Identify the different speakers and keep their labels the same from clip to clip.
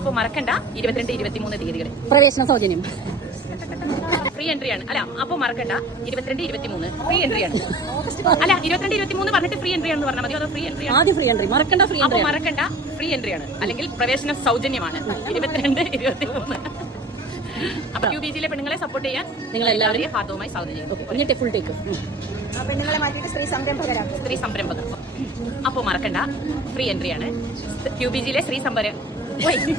Speaker 1: അപ്പൊ മറക്കണ്ട ഇരുപത്തിരണ്ട് ഇരുപത്തിമൂന്ന് തീയതികൾ
Speaker 2: പ്രവേശന സൗജന്യം
Speaker 1: ഫ്രീ എൻട്രി ആണ് അല്ല അപ്പൊ മറക്കണ്ട ഇരുപത്തിരണ്ട് ഇരുപത്തിമൂന്ന് ഫ്രീ എൻട്രി ആണ് അല്ല ഇരുപത്തിരണ്ട് ഇരുപത്തിമൂന്ന് പറഞ്ഞിട്ട് ഫ്രീ എൻട്രി ആണെന്ന് പറഞ്ഞാൽ മതി അതോ ഫ്രീ എൻട്രി
Speaker 2: ആദ്യം ഫ്രീ എൻട്രി മറക്കണ്ട ഫ്രീ
Speaker 1: അപ്പൊ മറക്കണ്ട ഫ്രീ എൻട്രി ആണ് അല്ലെങ്കിൽ പ്രവേശന സൗജന്യമാണ് ഇരുപത്തിരണ്ട് ഇരുപത്തിമൂന്ന് അപ്പൊ യു സപ്പോർട്ട് ചെയ്യാൻ നിങ്ങൾ എല്ലാവരെയും ഹാർദവുമായി
Speaker 3: സൗജന്യം
Speaker 1: സ്ത്രീ സംരംഭകർ അപ്പൊ മറക്കണ്ട ഫ്രീ എൻട്രി ആണ് യു ബി ജിയിലെ സ്ത്രീ സംരംഭ സംരംഭം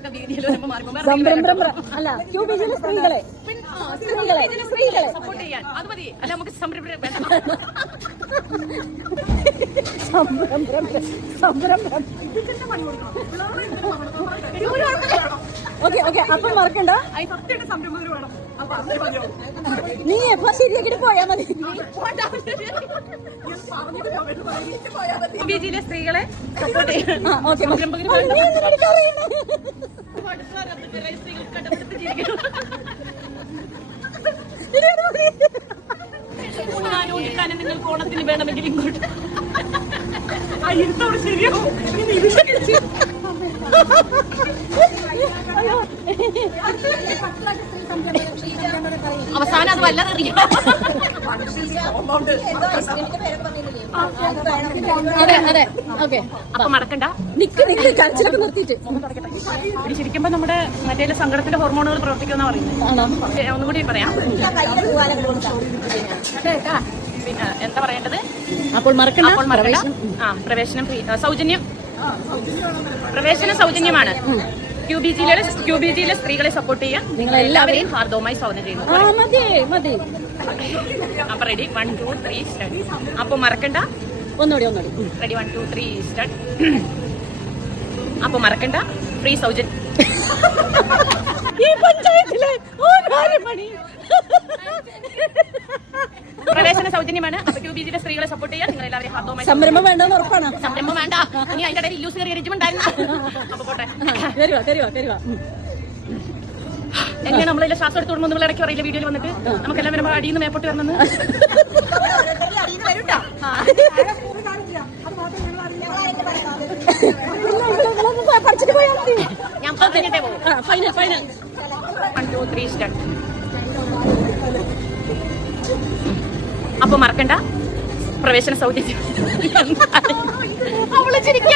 Speaker 1: സ്ത്രീകളെ സ്ത്രീകളെ സ്ത്രീകളെ സംരംഭം
Speaker 2: സംരംഭം സംരംഭം ഓക്കെ ഓക്കെ അപ്പൊ മറക്കണ്ട നീ എപ്പ ശരിയാക്കിട്ട് പോയാ മതി
Speaker 1: സ്ത്രീകളെ ഓണത്തിന് വേണമെങ്കിൽ ഇങ്ങോട്ട് ശരിയോ അവസാനം അത് വല്ലതറിയേ ഓക്കെ അപ്പൊ മടക്കണ്ട
Speaker 2: നിർത്തിയിട്ട്
Speaker 1: ശരിക്കുമ്പോ നമ്മുടെ മറ്റേ സങ്കടത്തിന്റെ ഹോർമോണുകൾ പ്രവർത്തിക്കുന്ന പറയുന്നത് ഒന്നും കൂടി പറയാം പിന്നെ എന്താ പറയേണ്ടത് അപ്പോൾ മറക്കണ്ട അപ്പോൾ മറക്കണ്ട ആ പ്രവേശനം സൗജന്യം പ്രവേശനം സൗജന്യമാണ് ക്യു ബി സ്ത്രീകളെ സപ്പോർട്ട് ചെയ്യാൻ നിങ്ങൾ എല്ലാവരെയും ഹാർദവുമായി സ്വാഗതം
Speaker 2: ചെയ്യുന്നു
Speaker 1: അപ്പൊ ready one two three stud അപ്പൊ മറക്കണ്ട
Speaker 2: ഒന്നുകൂടി ഒന്നുകൂടി
Speaker 1: ready one two three stud അപ്പൊ മറക്കണ്ട ഫ്രീ സൗജന്യ പ്രവേശന സൗജന്യമാണ് അപ്പൊ ബി ജെ പി സ്ത്രീകളെ സപ്പോർട്ട് ചെയ്യാം നിങ്ങൾ എല്ലാവരും ഹാത്തോമേ
Speaker 2: സംരംഭം വേണ്ട ഉറപ്പാണ്
Speaker 1: സംരംഭം വേണ്ട ഇനി അതിന്റെ ഇടയിൽ ഇല്ലൂസ് കയറി എങ്ങനെ നമ്മൾ ഇല്ല ശ്വാസം എടുത്തോളും നിങ്ങൾ ഇടയ്ക്ക് പറയില്ല വീഡിയോയിൽ വന്നിട്ട് നമുക്ക് എല്ലാവരും അടിയിൽ നിന്ന് മേപ്പോട്ട് വരണം ഞാൻ പറഞ്ഞിട്ടേ
Speaker 2: പോയാൽ ഫൈനൽ ഫൈനൽ
Speaker 1: അപ്പൊ മറക്കണ്ട പ്രവേശന സൗകര്യം